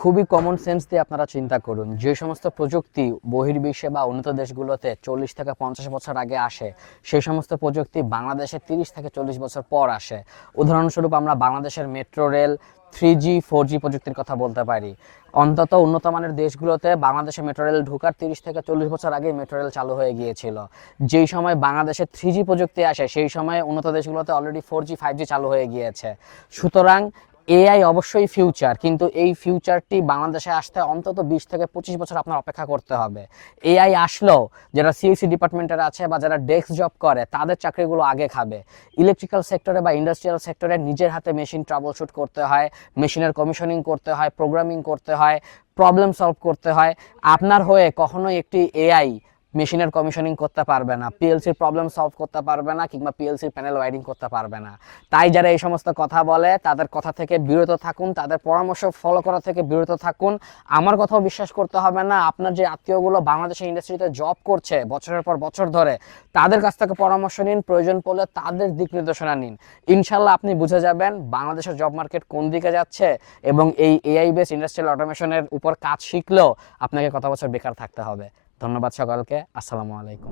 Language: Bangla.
খুবই কমন সেন্স দিয়ে আপনারা চিন্তা করুন, যে সমস্ত প্রযুক্তি বহির্বিশ্বে বা উন্নত দেশগুলোতে 40 থেকে 50 বছর আগে আসে, সেই সমস্ত প্রযুক্তি বাংলাদেশে 30 থেকে 40 বছর পর আসে। উদাহরণস্বরূপ আমরা বাংলাদেশের মেট্রো রেল, 3G 4G প্রযুক্তির কথা বলতে পারি। অন্তত উন্নত মানের দেশগুলোতে বাংলাদেশে মেট্রো রেল ঢোকার 30 থেকে 40 বছর আগে মেট্রো রেল চালু হয়ে গিয়েছিল। যেই সময় বাংলাদেশে 3G প্রযুক্তি আসে, সেই সময় উন্নত দেশগুলোতে অলরেডি 4G 5G চালু হয়ে গিয়েছে। সুতরাং এআই অবশ্যই ফিউচার, কিন্তু এই ফিউচারটি বাংলাদেশে আসতে অন্তত 20 থেকে 25 বছর আপনার অপেক্ষা করতে হবে। এআই আসলেও যারা সিএসসি ডিপার্টমেন্টের আছে বা যারা ডেস্ক জব করে তাদের চাকরিগুলো আগে খাবে। ইলেকট্রিক্যাল সেক্টরে বা ইন্ডাস্ট্রিয়াল সেক্টরে নিজের হাতে মেশিন ট্রাবল শুট করতে হয়, মেশিনের কমিশনিং করতে হয়, প্রোগ্রামিং করতে হয়, প্রবলেম সলভ করতে হয়। আপনার হয়ে কখনোই একটি এআই মেশিনের কমিশনিং করতে পারবে না, পিএলসির প্রবলেম সলভ করতে পারবে না, কিংবা পিএলসির প্যানেল ওয়্যারিং করতে পারবে না। তাই যারা এই সমস্ত কথা বলে তাদের কথা থেকে বিরত থাকুন, তাদের পরামর্শ ফলো করা থেকে বিরত থাকুন। আমার কথাও বিশ্বাস করতে হবে না। আপনার যে আত্মীয়গুলো বাংলাদেশের ইন্ডাস্ট্রিতে জব করছে বছরের পর বছর ধরে, তাদের কাছ থেকে পরামর্শ নিন, প্রয়োজন পড়লে তাদের দিক নির্দেশনা নিন। ইনশাল্লাহ আপনি বুঝে যাবেন বাংলাদেশের জব মার্কেট কোন দিকে যাচ্ছে, এবং এই এআই বেস ইন্ডাস্ট্রিয়াল অটোমেশনের উপর কাজ শিখলেও আপনাকে কত বছর বেকার থাকতে হবে। ধন্যবাদ সকলকে। আসসালামু আলাইকুম।